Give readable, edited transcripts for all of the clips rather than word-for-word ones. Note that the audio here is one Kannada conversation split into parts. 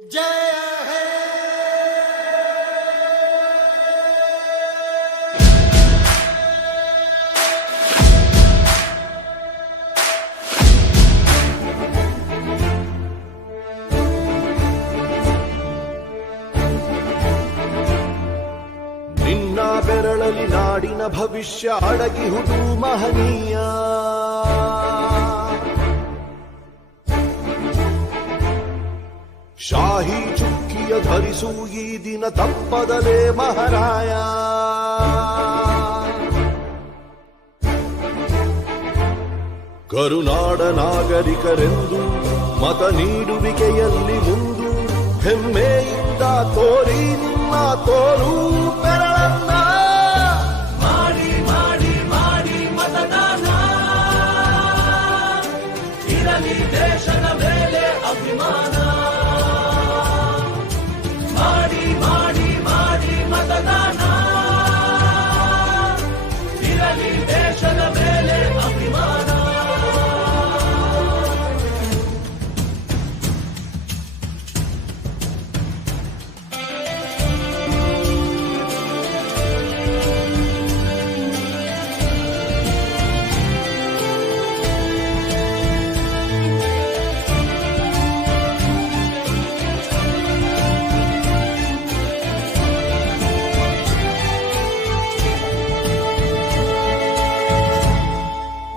ನಿನ್ನ ಬೆರಳಲಿ ನಾಡಿನ ಭವಿಷ್ಯ ಅಡಗಿಹುದು ಮಹನೀಯ. ಶಾಹಿ ಚುಕ್ಕಿಯ ಧರಿಸು ಈ ದಿನ ತಪ್ಪದಲೇ ಮಹಾರಾಯ. ಕರುನಾಡ ನಾಗರಿಕರೆಂದು ಮತ ನೀಡುವಿಕೆಯಲ್ಲಿ ಮುಂದು ಹೆಮ್ಮೆಯಿಂದ ತೋರಿ ನಿಮ್ಮ ತೋರು ಬೆರಳನ್ನ. ಮಾಡಿ ಮಾಡಿ ಮಾಡಿ ಮತದಾನ, ಇರಲಿ ದೇಶದ ಮೇಲೆ ಅಭಿಮಾನ. ಮಾಡಿ ಮಾಡಿ ಮಾಡಿ ಮತದಾನ, ಇರಲಿ ದೇಶದ ಮೇಲೆ ಅಭಿಮಾನ.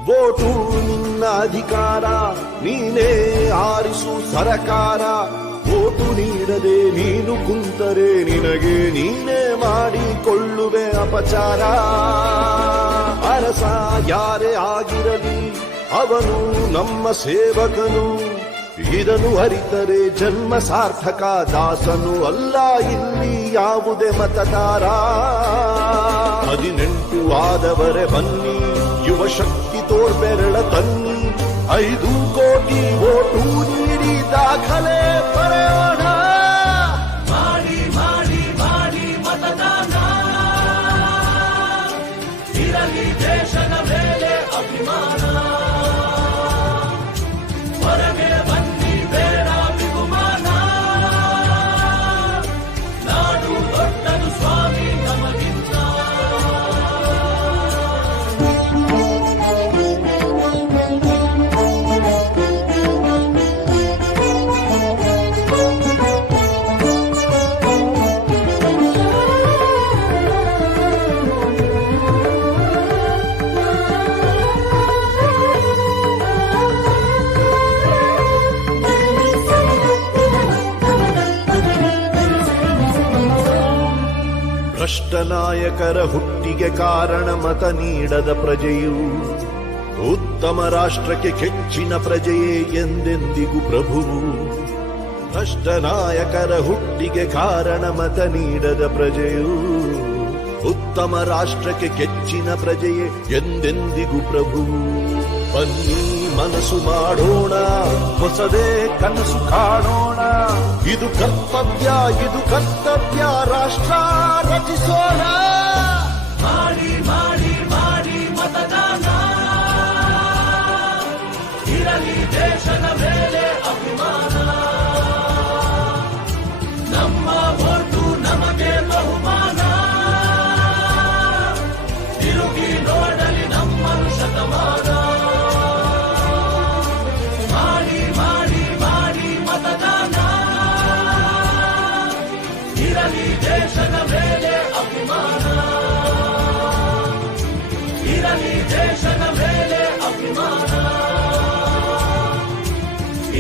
ವೋಟು ನಿನ್ನ ಅಧಿಕಾರ, ನೀನೇ ಆರಿಸು ಸರಕಾರ. ವೋಟು ನೀಡದೆ ನೀನು ಕುಂತರೆ ನಿನಗೆ ನೀನೇ ಮಾಡಿಕೊಳ್ಳುವೆ ಅಪಚಾರ. ಅರಸ ಯಾರೇ ಆಗಿರಲಿ ಅವನು ನಮ್ಮ ಸೇವಕನು, ಇದನ್ನು ಅರಿತರೆ ಜನ್ಮ ಸಾರ್ಥಕ. ದಾಸನು ಅಲ್ಲ ಇಲ್ಲಿ ಯಾವುದೇ ಮತದಾರ. 18 ಆದವರೇ ಬನ್ನಿ, ಯುವ ಶಕ್ತಿ ತೋರ್ಬೆರಳ ತನ್ನಿ. 5 ಕೋಟಿ ವೋಟು ನೀಡಿ ದಾಖಲೆ ಬರೆಯೋಣ. ಮಾಡಿ ಮಾಡಿ ಮಾಡಿ ಮತದಾನ, ಇರಲಿ ದೇಶದ ಮೇಲೆ ಅಭಿಮಾನ. ಹೊರಗೆ ಬನ್ನಿ ಬೇಡ ವಿಗುಮಾನ, ನಾಡು ದೊಡ್ಡದು ಸ್ವಾಮಿ ನಮಗಿಂತ. ಭ್ರಷ್ಟ ನಾಯಕರ ಹುಟ್ಟಿಗೆ ಕಾರಣ ಮತ ನೀಡದ ಪ್ರಜೆಯು. ಉತ್ತಮ ರಾಷ್ಟ್ರಕ್ಕೆ ಕೆಚ್ಚಿನ ಪ್ರಜೆಯೇ ಎಂದೆಂದಿಗೂ ಪ್ರಭುವು. ಭ್ರಷ್ಟ ನಾಯಕರ ಹುಟ್ಟಿಗೆ ಕಾರಣ ಮತ ನೀಡದ ಪ್ರಜೆಯು. ಉತ್ತಮ ರಾಷ್ಟ್ರಕ್ಕೆ ಕೆಚ್ಚಿನ ಪ್ರಜೆಯೇ ಎಂದೆಂದಿಗೂ ಪ್ರಭುವು. ಬನ್ನಿ ಮನಸ್ಸು ಮಾಡೋಣ, ಹೊಸದೇ ಕನಸು ಕಾಣೋಣ. ಇದು ಕರ್ತವ್ಯ, ಇದು ಕರ್ತವ್ಯ, ರಾಷ್ಟ್ರ ರಚಿಸೋಣ. ಮಾಡಿ ಮಾಡಿ ಮಾಡಿ ಮತದಾನ, ಇರಲಿ ದೇಶದ ಮೇಲೆ ಅಭಿಮಾನ. ನಮ್ಮ ವೋಟು ನಮಗೆ ಬಹುಮಾನ, ತಿರುಗಿ ನೋಡಲಿ ನಮ್ಮನ್ನು ಶತಮಾನ. ಮಾಡಿ ಮಾಡಿ ಮಾಡಿ ಮತದಾನ, ಇರಲಿ ದೇಶದ ಮೇಲೆ ಅಭಿಮಾನ. ಇರಲಿ ದೇಶದ ಮೇಲೆ ಅಭಿಮಾನ,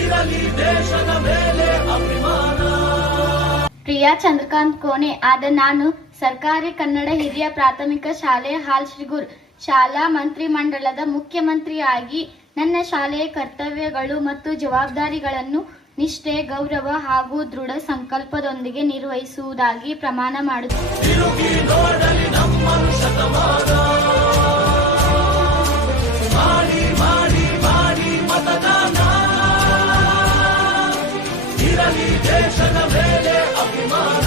ಇರಲಿ ದೇಶದ ಮೇಲೆ ಅಭಿಮಾನ. ಪ್ರಿಯಾ ಚಂದ್ರಕಾಂತ್ ಕೋಣೆ ಆದ ನಾನು ಸರ್ಕಾರಿ ಕನ್ನಡ ಹಿರಿಯ ಪ್ರಾಥಮಿಕ ಶಾಲೆ ಹಾಲ್ಶ್ರಿಗೂರ್ ಶಾಲಾ ಮಂತ್ರಿಮಂಡಲದ ಮುಖ್ಯಮಂತ್ರಿಯಾಗಿ ನನ್ನ ಶಾಲೆಯ ಕರ್ತವ್ಯಗಳು ಮತ್ತು ಜವಾಬ್ದಾರಿಗಳನ್ನು ನಿಷ್ಠೆ, ಗೌರವ ಹಾಗೂ ದೃಢ ಸಂಕಲ್ಪದೊಂದಿಗೆ ನಿರ್ವಹಿಸುವುದಾಗಿ ಪ್ರಮಾಣ ಮಾಡುತ್ತೇನೆ. ಮಾಡಿ ಮಾಡಿ ಮಾಡಿ ಮತದಾನ, ಇರಲಿ ದೇಶದ ಮೇಲೆ ಅಭಿಮಾನ.